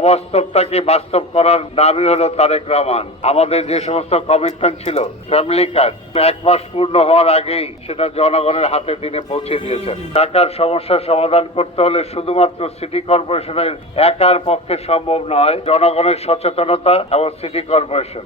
অবাস্তবটাকে বাস্তব করার দাবি হলো তারেক রহমান। আমাদের যে সমস্ত কমিটমেন্ট ছিল, ফ্যামিলি কার্ড 1 মাস পূর্ণ হওয়ার আগেই সেটা জনগণের হাতে তিনি পৌঁছে দিয়েছেন। ঢাকার সমস্যার সমাধান করতে হলে শুধুমাত্র সিটি কর্পোরেশনের একার পক্ষে সম্ভব নয়, জনগণের সচেতনতা এবং সিটি কর্পোরেশন।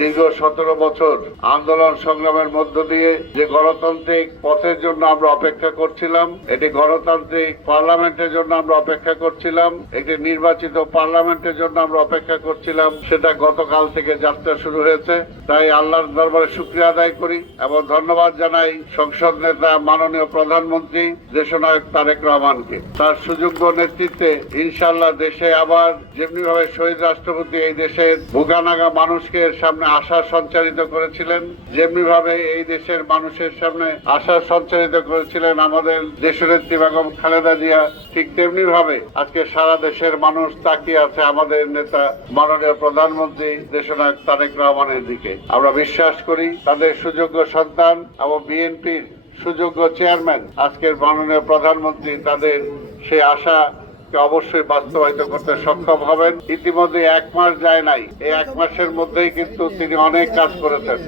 দীর্ঘ 17 বছর আন্দোলন সংগ্রামের মধ্য দিয়ে যে গণতান্ত্রিক পথের জন্য আমরা অপেক্ষা করছিলাম, এটি গণতান্ত্রিক পার্লামেন্টের জন্য আমরা অপেক্ষা করছিলাম, একটি নির্বাচিত পার্লামেন্টের জন্য আমরা অপেক্ষা করছিলাম, সেটা গতকাল থেকে যাত্রা শুরু হয়েছে। তাই আল্লাহর দরবারে শুকরিয়া আদায় করি এবং ধন্যবাদ জানাই সংসদ নেতা মাননীয় প্রধানমন্ত্রী দেশনায়ক তারেক রহমানকে। তার সুযোগ্য নেতৃত্বে ইনশাআল্লাহ দেশে আবার যেমনি ভাবে শহীদ রাষ্ট্রপতি এই দেশের ভোগানাগা মানুষকে সামনে আশা সঞ্চারিত করেছিলেন, যেমনি ভাবে এই দেশের মানুষের সামনে আশা সঞ্চারিত করেছিলেন আমাদের দেশনেত্রী বেগম খালেদা জিয়া, ঠিক তেমনি ভাবে আজকে সারা দেশের মানুষ তাকিয়ে আছে আমাদের নেতা মাননীয় প্রধানমন্ত্রী দেশনায়ক তারেক রহমানের দিকে। আমরা বিশ্বাস করি তাদের সুযোগ্য সন্তান এবং বিএনপির সুযোগ্য চেয়ারম্যান আজকের মাননীয় প্রধানমন্ত্রী তাদের সেই আশা অবশ্যই বাস্তবায়িত করতে সক্ষম হবেন। ইতিমধ্যে 1 মাস যায় নাই, এই 1 মাসের মধ্যেই কিন্তু তিনি অনেক কাজ করেছেন।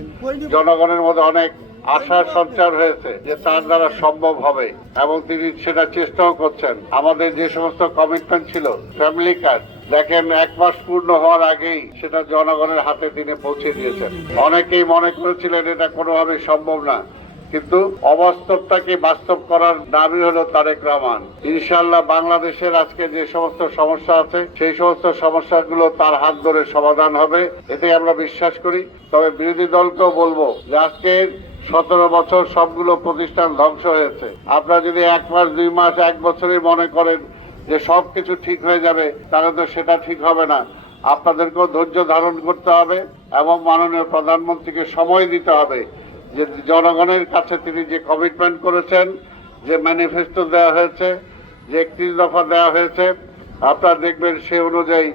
জনগণের মধ্যে অনেক আশার সঞ্চার হয়েছে যে তার দ্বারা সম্ভব হবে এবং তিনি সেটা চেষ্টাও করছেন। আমাদের যে সমস্ত কমিটমেন্ট ছিল, ফ্যামিলি কার্ড দেখেন 1 মাস পূর্ণ হওয়ার আগেই সেটা জনগণের হাতে তিনি পৌঁছে দিয়েছেন। অনেকেই মনে করেছিলেন এটা কোনোভাবেই সম্ভব না, কিন্তু অবাস্তবটাকে বাস্তব করার দাবি হলো তারেক রহমান। ইনশাআল্লাহ বাংলাদেশের আজকে যে সমস্ত সমস্যা আছে সেই সমস্ত সমস্যাগুলো তার হাত ধরে সমাধান হবে, এতে আমরা বিশ্বাস করি। তবে বিরোধী দলকেও বলবো যে আজকের 17 বছর সবগুলো প্রতিষ্ঠান ধ্বংস হয়েছে। আপনারা যদি 1 মাস 2 মাস 1 বছরই মনে করেন যে সবকিছু ঠিক হয়ে যাবে, তাহলে তো সেটা ঠিক হবে না। আপনাদেরকেও ধৈর্য ধারণ করতে হবে এবং মাননীয় প্রধানমন্ত্রীকে সময় দিতে হবে যে জনগণের কাছে তিনি যে কমিটমেন্ট করেছেন, যে ম্যানিফেস্টো দেওয়া হয়েছে, যে 31 দফা দেওয়া হয়েছে, আপনারা দেখবেন সে অনুযায়ী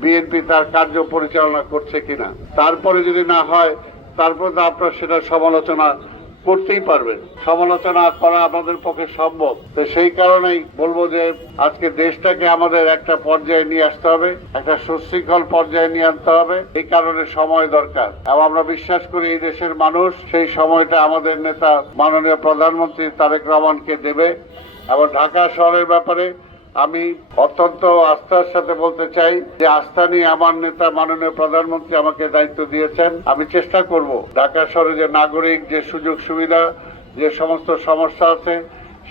বিএনপি তার কার্য পরিচালনা করছে কিনা। তারপরে যদি না হয়, তারপর তো আপনারা সেটা সমালোচনা করতেই পারবেন। সমালোচনা করা আমাদের পক্ষে সম্ভব। তো সেই কারণেই বলবো যে আজকে দেশটাকে আমাদের একটা পর্যায়ে নিয়ে আসতে হবে, একটা সুশৃঙ্খল পর্যায়ে নিয়ে আনতে হবে। এই কারণে সময় দরকার এবং আমরা বিশ্বাস করি এই দেশের মানুষ সেই সময়টা আমাদের নেতা মাননীয় প্রধানমন্ত্রী তারেক রহমানকে দেবে। এবং ঢাকা শহরের ব্যাপারে আমি অত্যন্ত আস্থার সাথে বলতে চাই যে আস্থা নিয়ে আমার নেতা মাননীয় প্রধানমন্ত্রী আমাকে দায়িত্ব দিয়েছেন। আমি চেষ্টা করব ঢাকা শহরে যে নাগরিক যে সুযোগ সুবিধা যে সমস্ত সমস্যা আছে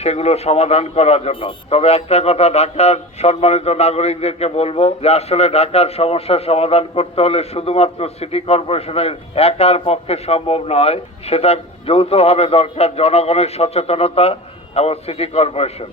সেগুলো সমাধান করার জন্য। তবে একটা কথা ঢাকার সম্মানিত নাগরিকদেরকে বলবো যে আসলে ঢাকার সমস্যার সমাধান করতে হলে শুধুমাত্র সিটি কর্পোরেশনের একার পক্ষে সম্ভব নয়, সেটা যৌথভাবে দরকার জনগণের সচেতনতা এবং সিটি কর্পোরেশন।